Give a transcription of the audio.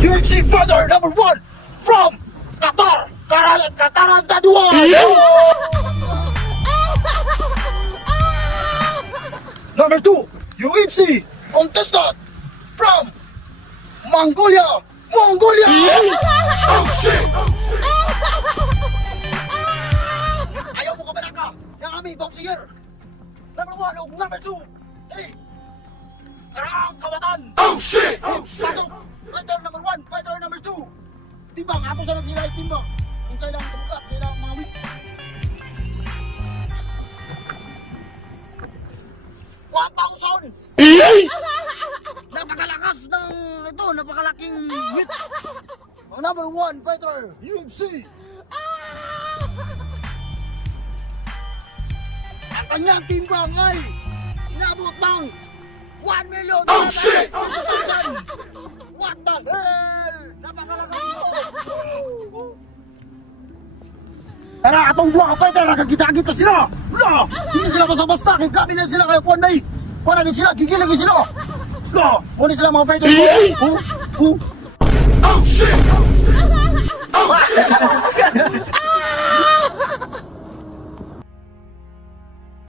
UFC fighter number 1 from Qatar, Karanta 2. Number 2, UFC contestant from Mongolia. Oh shit! Ayaw mo kabalan ka ng aming boxer. Number 1 o number 2, Karang Kawatan. Oh shit! Pasok! Fighter number 1, fighter number 2. Timbang, ako sa sila timbang. Kung sila ang tugat, sila ang mga whip. 1,000! Napakalakas ng ito, napakalaking whip. Ang number 1 fighter, UFC. Ang kanyang timbang ay inabot ng 1 million. Oh shit! What the hell? Napakalakas ito. Tara, atong buwak pa, tara, kagita-gita sila. Wala, hindi sila basta-basta, kaya grabe na sila, kaya kuwan may, kuwan na sila, gigilagin sila. Wala, kuwan sila mga fighter. Oh shit!